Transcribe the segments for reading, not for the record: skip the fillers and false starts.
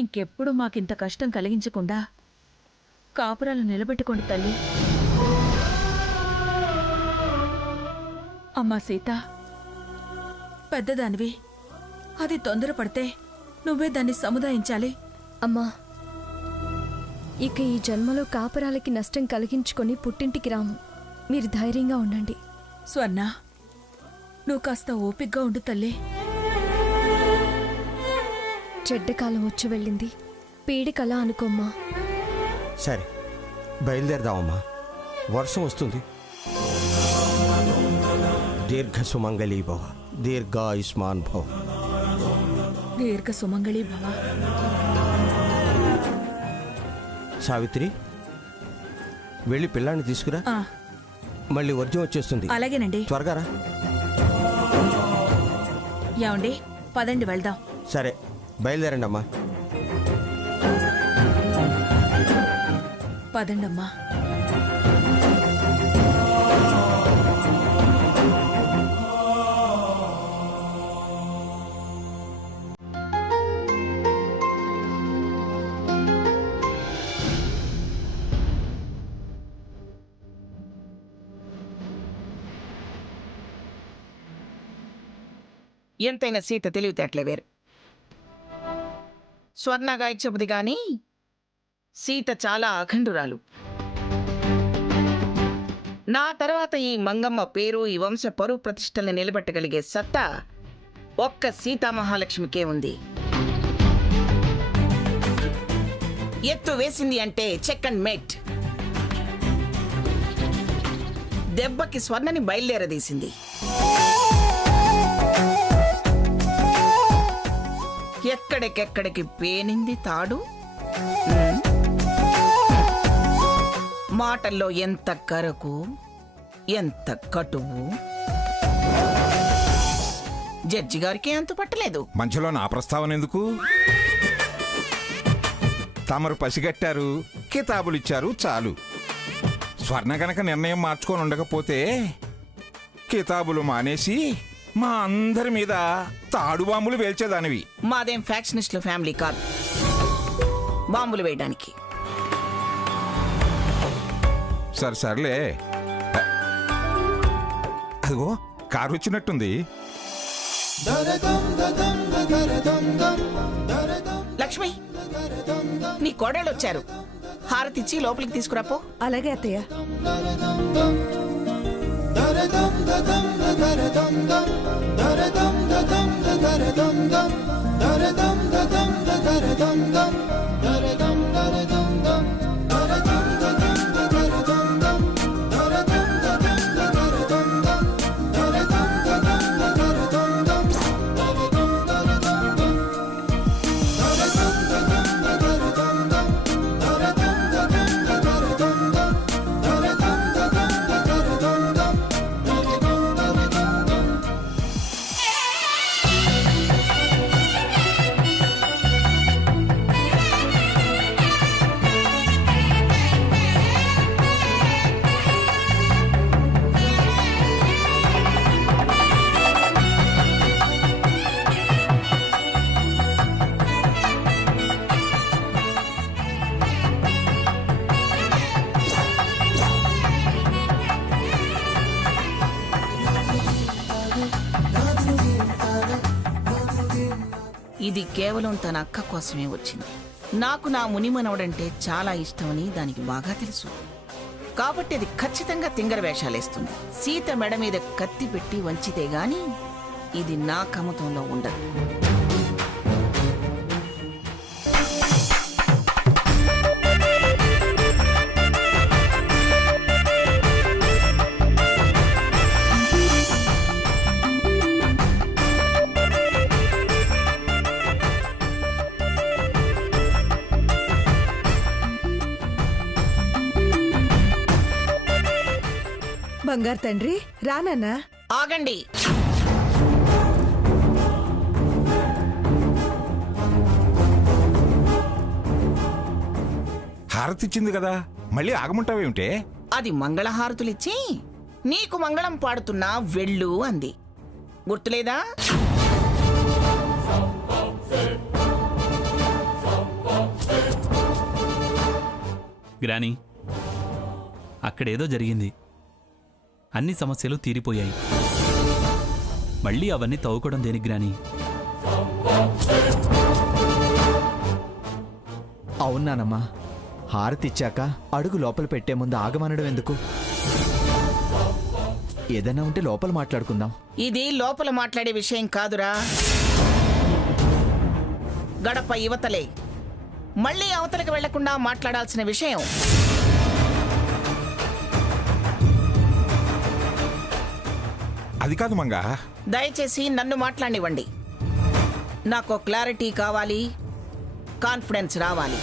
ఇంకెప్పుడు మాకింత కష్టం కలిగించకుండా కాపురాలు నిలబెట్టుకోండి తల్లి. అమ్మా సీత, పెద్దదానివి, అది తొందరపడితే నువ్వే దాన్ని సముదాయించాలి. అమ్మా, ఇక ఈ జన్మలో కాపురాలకి నష్టం కలిగించుకొని పుట్టింటికి రాము. మీరు ధైర్యంగా ఉండండి. స్వర్ణ, నువ్వు కాస్త ఓపిగ్గా ఉండు తల్లి. చెడ్డకాలం వచ్చి వెళ్ళింది, పీడికలా అనుకోమ్మా. సరే, బయలుదేరదామమ్మా, వర్షం వస్తుంది. దీర్ఘ సుమంగళీ భవ, దీర్ఘాయుష్మాన్ భవ. దీర్ఘ సుమంగళీ భవ. సావిత్రి, వెళ్ళి పిల్లాన్ని తీసుకురా. మళ్ళీ వర్జం వచ్చేస్తుంది. అలాగేనండి. త్వరగా రా. ఏమండి, పదండి వెళ్దాం. సరే, బయలుదేరండి అమ్మా. పదండమ్మా. ఎంతైనా సీత తెలివితేటలే వేరు. స్వర్ణ గాయచబుది గాని సీత చాలా అఖండురాలు. నా తర్వాత ఈ మంగమ్మ పేరు, ఈ వంశ పరువు ప్రతిష్టల్ని నిలబెట్టగలిగే సత్తా ఒక్క సీతామహాలక్ష్మికే ఉంది. ఎత్తు వేసింది అంటే చెక్ అండ్ మేట్. దెబ్బకి స్వర్ణని బయలుదేరదీసింది. ఎక్కడికెక్కడికి పేనింది తాడు. మాటల్లో ఎంత కరకు, ఎంత కటువు. జడ్జి గారికి అంత పట్టలేదు. మంచిలో నా ప్రస్తావన ఎందుకు? తమరు పసిగట్టారు, కితాబులిచ్చారు, చాలు. స్వర్ణ గనక నిర్ణయం మార్చుకొని ఉండకపోతే కితాబులు మానేసి మా అందరి మీద తాడు బాంబులు వేల్చేదానివి. మాదేం ఫ్యాక్షనిస్టుల ఫ్యామిలీ కాదు బాంబులు వేయడానికి. సరే సర్లే. అదిగో కారు వచ్చినట్టుంది. లక్ష్మి, నీ కోడళ్ళు వచ్చారు. హారతిచ్చి లోపలికి తీసుకురాపో. అలాగే అత్తయ్య. ఇది కేవలం తన అక్క కోసమే వచ్చింది. నాకు నా మునిమనవడంటే చాలా ఇష్టమని దానికి బాగా తెలుసు. కాబట్టి అది ఖచ్చితంగా తింగర వేషాలేస్తుంది. సీత మెడ మీద కత్తి పెట్టి వంచితే గాని ఇది నా కమతంలో ఉండదు. బంగారు తండ్రి, రానన్నా. ఆగండి. హారతిచ్చింది కదా, మళ్ళీ ఆగమంటావేమిటే? అది మంగళహారతులిచ్చి నీకు మంగళం పాడుతున్నా వెళ్ళు అంది. గుర్తులేదా? గ్రానీ, అక్కడేదో జరిగింది. అన్ని సమస్యలు తీరిపోయాయి. మళ్ళీ అవన్నీ తవ్వుకోవడం దేనికి గ్రానీ? అవునానమ్మా, హారతిచ్చాక అడుగు లోపల పెట్టే ముందు ఆగమనడం ఎందుకు? ఏదైనా ఉంటే లోపల మాట్లాడుకుందాం. ఇది లోపల మాట్లాడే విషయం కాదురా, గడప యువతలే మళ్ళీ అవతలకు వెళ్లకుండా మాట్లాడాల్సిన విషయం. అది కాదు మంగా. దయచేసి నన్ను మాట్లాడివ్వండి. నాకు క్లారిటీ కావాలి, కాన్ఫిడెన్స్ రావాలి.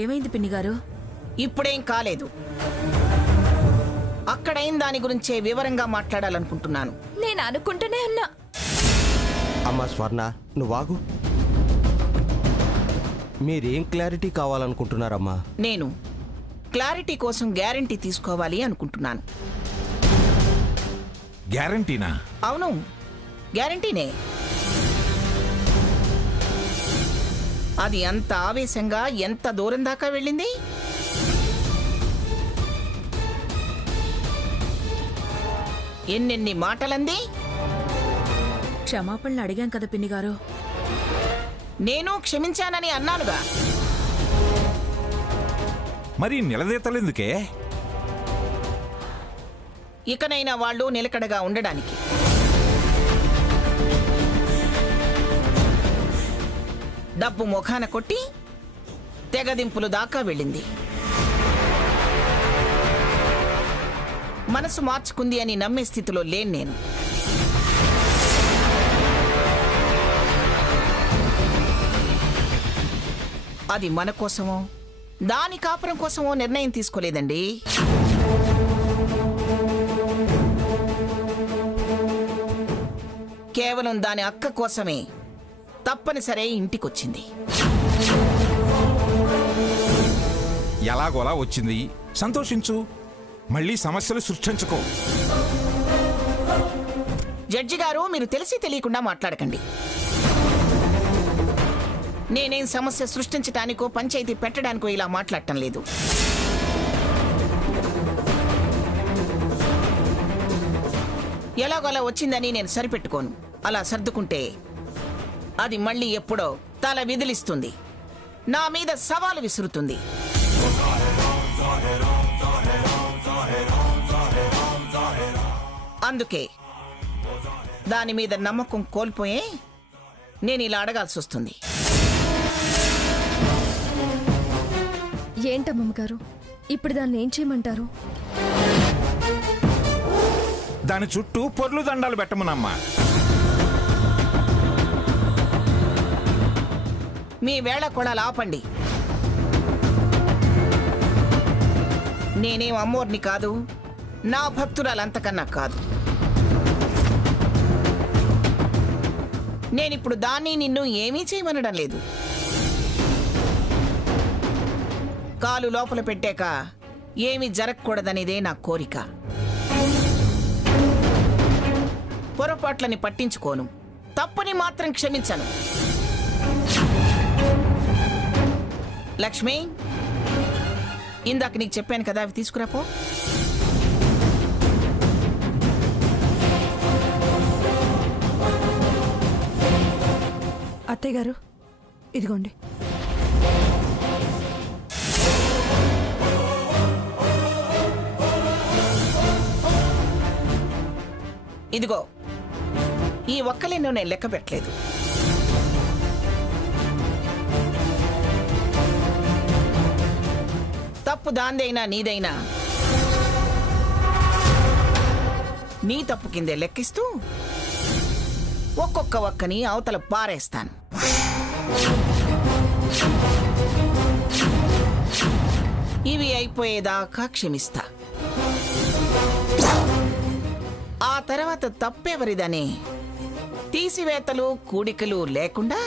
ఏమైంది పిన్ని గారు? ఇప్పుడేం కాలేదు. అక్కడైన దాని గురించే వివరంగా మాట్లాడాలనుకుంటున్నాను. నేను అనుకుంటూనే ఉన్నా. అమ్మా స్వర్ణ, నువ్వాగు. మీరేం క్లారిటీ కావాలనుకుంటున్నారమ్మా? నేను క్లారిటీ కోసం గ్యారంటీ తీసుకోవాలి అనుకుంటున్నాను. గ్యారంటీనా? అవును, గ్యారంటీనే. అది అంత ఆవేశంగా ఎంత దూరం దాకా వెళ్ళింది? ఎన్నెన్ని మాటలంది? క్షమాపణలు అడిగాం కదా పిన్ని గారు. నేను క్షమించానని అన్నానుగా. మరి నిలదీతలెందుకే? ఇకనైనా వాళ్ళు నిలకడగా ఉండడానికి. డబ్బు ముఖాన కొట్టి తెగదింపులు దాకా వెళ్ళింది. మనసు మార్చుకుంది అని నమ్మే స్థితిలో లేను నేను. అది మన కోసమో దాని కాపురం కోసమో నిర్ణయం తీసుకోలేదండి. కేవలం దాని అక్క కోసమే తప్పనిసరే ఇంటికొచ్చింది. ఎలాగోలా వచ్చింది, సంతోషించు. మళ్ళీ సమస్యలు సృష్టించుకో. జడ్జి గారు, మీరు తెలిసి తెలియకుండా మాట్లాడకండి. నేనేం సమస్య సృష్టించడానికో పంచాయతీ పెట్టడానికో ఇలా మాట్లాడటం లేదు. ఎలాగోలా వచ్చిందని నేను సరిపెట్టుకోను. అలా సర్దుకుంటే అది మళ్ళీ ఎప్పుడో తల విదిలిస్తుంది, నా మీద సవాలు విసురుతుంది. అందుకే దాని మీద నమ్మకం కోల్పోయే నేను ఇలా అడగాల్సి వస్తుంది. ఏంటమ్మమ్మ గారు, ఇప్పుడు దాన్ని ఏం చేయమంటారు? దాని చుట్టూ పొర్లు దండాలు పెట్టమనమ్మా. మీ వేళ కూడా ఆపండి. నేనేం అమ్మోర్ని కాదు, నా భక్తురాలంతకన్నా కాదు. నేనిప్పుడు దాన్ని నిన్ను ఏమీ చేయమనడం లేదు. కాలు లోపల పెట్టాక ఏమీ జరగకూడదనేదే నా కోరిక. పొరపాట్లని పట్టించుకోను, తప్పుని మాత్రం క్షమించను. లక్ష్మి, ఇందాక నీకు చెప్పాను కదా, అవి తీసుకురాపో. అత్తయ్య గారు, ఇదిగోండి. ఇదిగో, ఈ ఒక్కలేనో నేను లెక్క పెట్టలేదు. తప్పు దాందైనా నీదైనా నీ తప్పు కిందే లెక్కిస్తూ ఒక్కొక్క ఒక్కని అవతల పారేస్తాను. ఇవి అయిపోయేదాకా క్షమిస్తా. ఆ తర్వాత తప్పెవరిదనే తీసివేతలు కూడికలు లేకుండా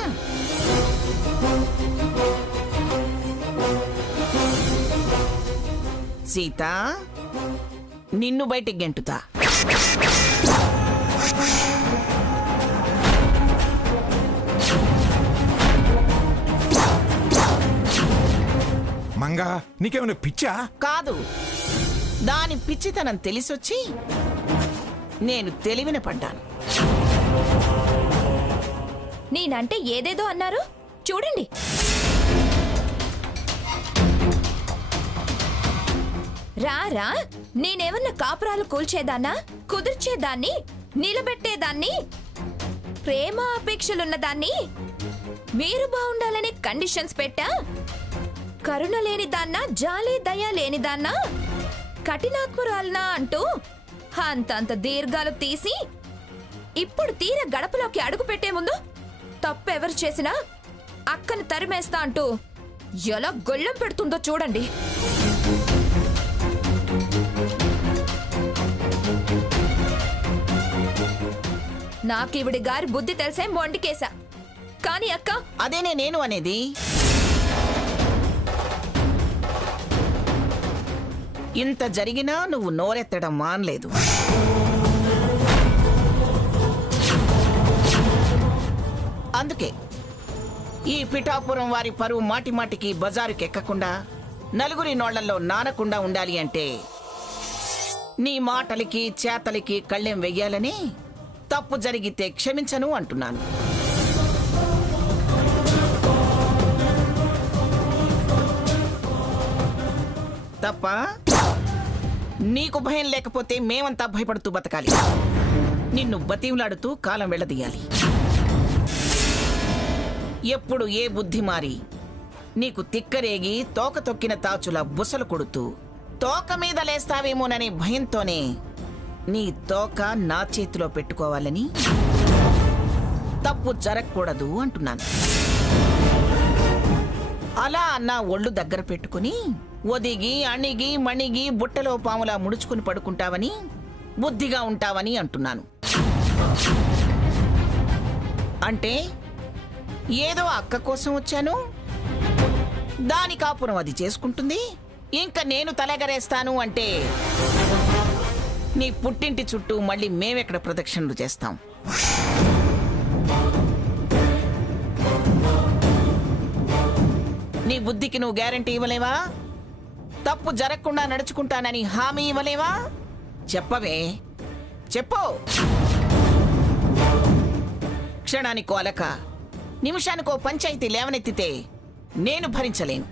సీత, నిన్ను బయటికి గెంటుతా. రంగా నీకేమైనా పిచ్చా? కాదు, దాని పిచ్చితనం తెలిసొచ్చి నేను తెలివిన పడ్డాను. నేనంటే ఏదేదో అన్నారు చూడండి. రా నేనేమన్నా కాపురాలు కూల్చేదాన్నా, కుదిర్చేదాన్ని, నిలబెట్టేదాన్ని, ప్రేమ అపేక్షలున్నదాన్ని, మీరు బాగుండాలనే కండిషన్స్ పెట్టా? కరుణ లేనిదాన్నా, జాలి దయ లేనిదాన్నా, కఠినాత్మురాలనా అంటూ అంతంత దీర్ఘాలు తీసి ఇప్పుడు తీర గడపలోకి అడుగు పెట్టే ముందు తప్పెవరు చేసినా అక్కని తరిమేస్తా అంటూ ఎలా గొళ్ళెం పెడుతుందో చూడండి. నాకివిడి గారి బుద్ధి తెలిసే మొండికేశా. కానీ అక్క, అదేనే నేను అనేది. ఇంత జరిగినా నువ్వు నోరెత్తడం మానలేదు. అందుకే ఈ పిఠాపురం వారి పరువు మాటి మాటికి బజారుకి ఎక్కకుండా, నలుగురి నోళ్లలో నానకుండా ఉండాలి అంటే నీ మాటలకి చేతలకి కళ్ళెం వెయ్యాలని తప్పు జరిగితే క్షమించను అంటున్నాను. తప్ప? నీకు భయం లేకపోతే మేమంతా భయపడుతూ బతకాలి. నిన్ను బతివులాడుతూ కాలం వెళ్ళదీయాలి. ఎప్పుడు ఏ బుద్ధి మారి నీకు తిక్కరేగి తోక తొక్కిన తాచుల బుసలు కొడుతూ తోక మీద లేస్తావేమోననే భయంతోనే నీ తోక నా చేతిలో పెట్టుకోవాలని తప్పు జరగకూడదు అంటున్నాను. అలా అన్నా ఒళ్ళు దగ్గర పెట్టుకుని ఒదిగి అణిగి మణిగి బుట్టలో పాములా ముడుచుకుని పడుకుంటావని, బుద్ధిగా ఉంటావని అంటున్నాను. అంటే ఏదో అక్క కోసం వచ్చాను, దాని కాపురం అది చేసుకుంటుంది, ఇంకా నేను తలెగరేస్తాను అంటే నీ పుట్టింటి చుట్టూ మళ్ళీ మేమెక్కడ ప్రదక్షిణలు చేస్తాం? నీ బుద్ధికి నువ్వు గ్యారంటీ ఇవ్వలేవా? తప్పు జరగకుండా నడుచుకుంటానని హామీ ఇవ్వలేవా? చెప్పవే, చెప్పు. క్షణానికో అలక, నిమిషానికో పంచాయతీ లేవనెత్తితే నేను భరించలేను.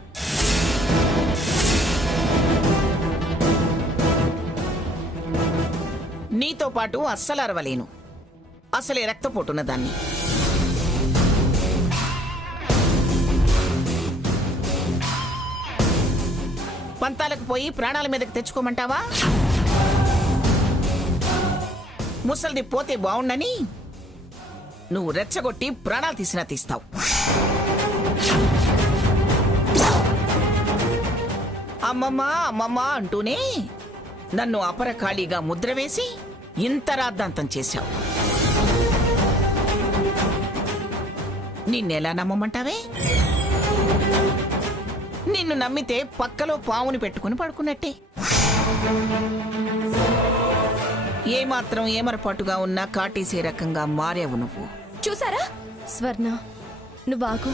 నీతో పాటు అస్సలు అరవలేను. అసలే రక్తపోటున్న దాన్ని. పంతాలకు పోయి ప్రాణాల మీదకి తెచ్చుకోమంటావా? ముసలిది పోతే బావుండని నువ్వు రెచ్చగొట్టి ప్రాణాలు తీసినా తీస్తావు. అమ్మమ్మ అమ్మమ్మ అంటూనే నన్ను అపరకాళీగా ముద్ర వేసి ఇంత రాద్ధాంతం చేశావు. నిన్నెలా నమ్మమంటావే? నిన్ను నమ్మితే పక్కలో పావుని పెట్టుకుని పడుకున్నట్టే. ఏమాత్రం ఏమరపాటుగా ఉన్నా కాటేసే రకంగా మారావు నువ్వు. చూసారా? స్వర్ణ, నువ్వు ఆగు.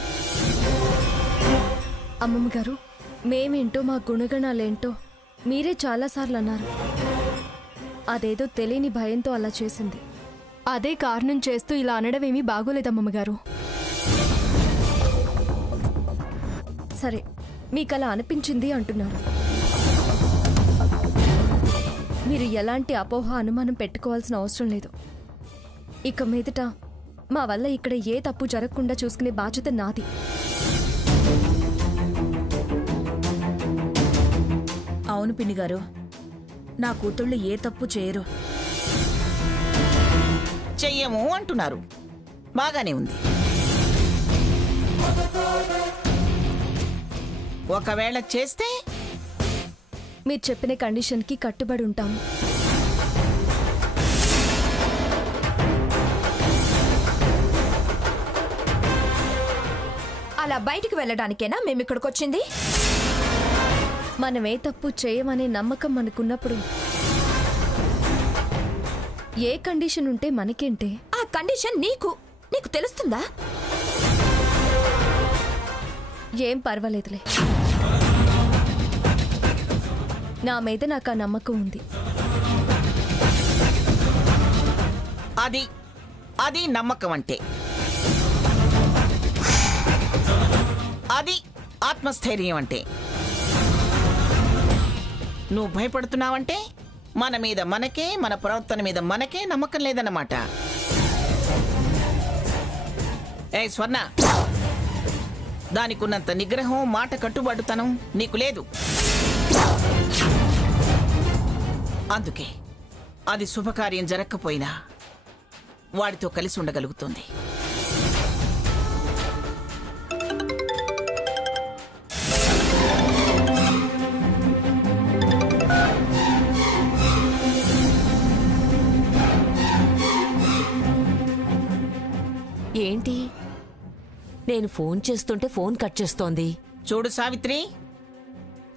అమ్మమ్మ గారు, మేమేంటో మా గుణగణాలేంటో మీరే చాలాసార్లు అన్నారు. అదేదో తెలియని భయంతో అలా చేసింది. అదే కారణం చేస్తూ ఇలా అనడమేమీ బాగోలేదమ్మమ్మగారు. సరే, మీకు అలా అనిపించింది అంటున్నారు. మీరు ఎలాంటి అపోహ అనుమానం పెట్టుకోవాల్సిన అవసరం లేదు. ఇక మీదట మా వల్ల ఇక్కడ ఏ తప్పు జరగకుండా చూసుకునే బాధ్యత నాది. అవును పిన్ని గారు, నా కూతుళ్ళు ఏ తప్పు చేయరు. చెయ్యము అంటున్నారు. బాగానే ఉంది. ఒకవేళ చేస్తే మీరు చెప్పిన కండిషన్కి కట్టుబడి ఉంటాము. అలా బయటికి వెళ్ళడానికేనా మేము ఇక్కడికి వచ్చింది? మనం ఏ తప్పు చేయమనే నమ్మకం మనకున్నప్పుడు ఏ కండిషన్ ఉంటే మనకేంటే? ఆ కండిషన్ నీకు తెలుస్తుందా? ఏం పర్వాలేదులే. నా మీద నాకు ఆ నమ్మకం ఉంది. అది నమ్మకం అంటే. అది ఆత్మస్థైర్యం అంటే. నువ్వు భయపడుతున్నావంటే మన మీద మనకే, మన ప్రవర్తన మీద మనకే నమ్మకం లేదన్నమాట. ఏ స్వర్ణ, దానికున్నంత నిగ్రహం, మాట కట్టుబాటుతనం నీకు లేదు. అందుకే అది శుభకార్యం జరగకపోయినా వాడితో కలిసి ఉండగలుగుతుంది. ఏంటి, నేను ఫోన్ చేస్తుంటే ఫోన్ కట్ చేస్తోంది? చూడు సావిత్రి,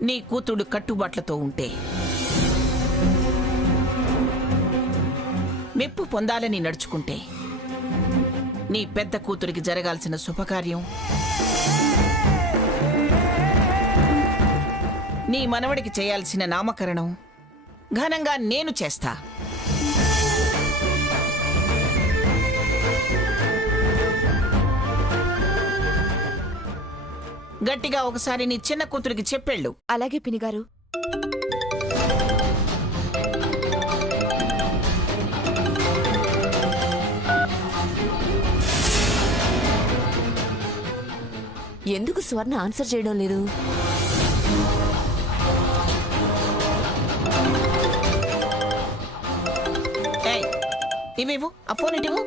నీ కూతుడు కట్టుబాట్లతో ఉంటే, మెప్పు పొందాలని నడుచుకుంటే, నీ పెద్ద కూతురికి జరగాల్సిన శుభకార్యం, నీ మనవడికి చేయాల్సిన నామకరణం ఘనంగా నేను చేస్తా. గట్టిగా ఒకసారి నీ చిన్న కూతురికి చెప్పెళ్ళు. అలాగే పినిగారు. ఎందుకు స్వర్ణ ఆన్సర్ చేయడం లేదు? ఏయ్, ఇవేవు, ఆ ఫోన్ ఇటివు.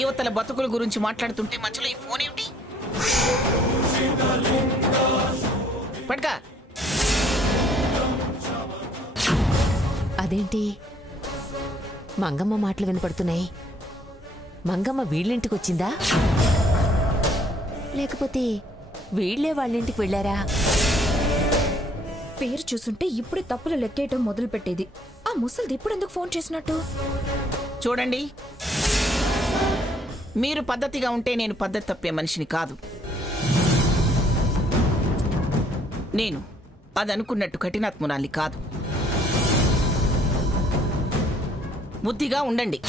యువతల బతుకుల గురించి మాట్లాడుతుంటే మధ్యలో ఈ ఫోన్ ఏమిటి? పట్కా. అదేంటి, మంగమ్మ మాటలు వినపడుతున్నాయి. మంగమ్మ వీళ్ళింటికి వచ్చిందా, లేకపోతే వీళ్లే వాళ్ళింటికి వెళ్ళారా? పేరు చూసుంటే ఇప్పుడే తప్పులు లెక్కేయటం మొదలు పెట్టేది. ఆ ముసలిది ఇప్పుడు ఎందుకు ఫోన్ చేసినట్టు? చూడండి, మీరు పద్ధతిగా ఉంటే నేను పద్ధతి తప్పే మనిషిని కాదు. నేను అది అనుకున్నట్టు కఠినాత్మురాల్ని కాదు. బుద్ధిగా ఉండండి.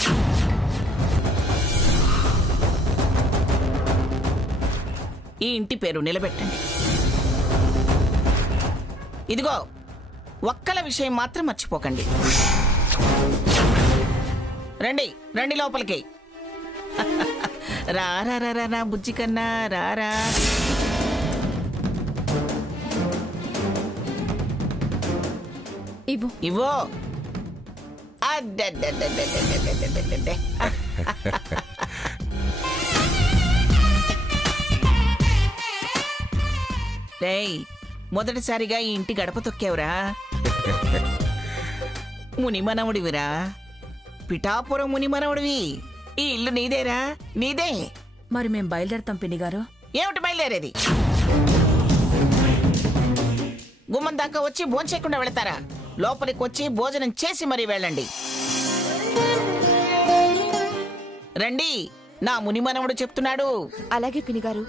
ఈ ఇంటి పేరు నిలబెట్టండి. ఇదిగో, ఒక్కల విషయం మాత్రం మర్చిపోకండి. రండి రండి లోపలికి. రా బుజ్జి కన్నా రారా. ఇవో. రేయ్, మొదటిసారిగా ఈ ఇంటి గడప తొక్కావురా. మునిమనవుడివిరా, పిఠాపురం మునిమనవుడివి. ఈ ఇల్లు నీదేరా, నీదే. మరి మేం బయలుదేరతాం పిన్నిగారు. ఏమిటి బయలుదేరేది? గుమ్మం దాకా వచ్చి భోంచేయకుండా వెళతారా? లోపలికి వచ్చి భోజనం చేసి మరీ వెళ్ళండి. రండి, నా మునిమనవుడు చెప్తున్నాడు. అలాగే పినిగారు.